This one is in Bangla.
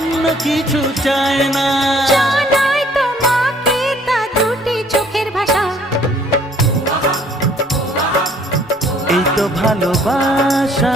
অন্য কিছু চায় না। জানাই তোমাকে তা দুটি চোখের ভাষা। এই তো ভালোবাসা।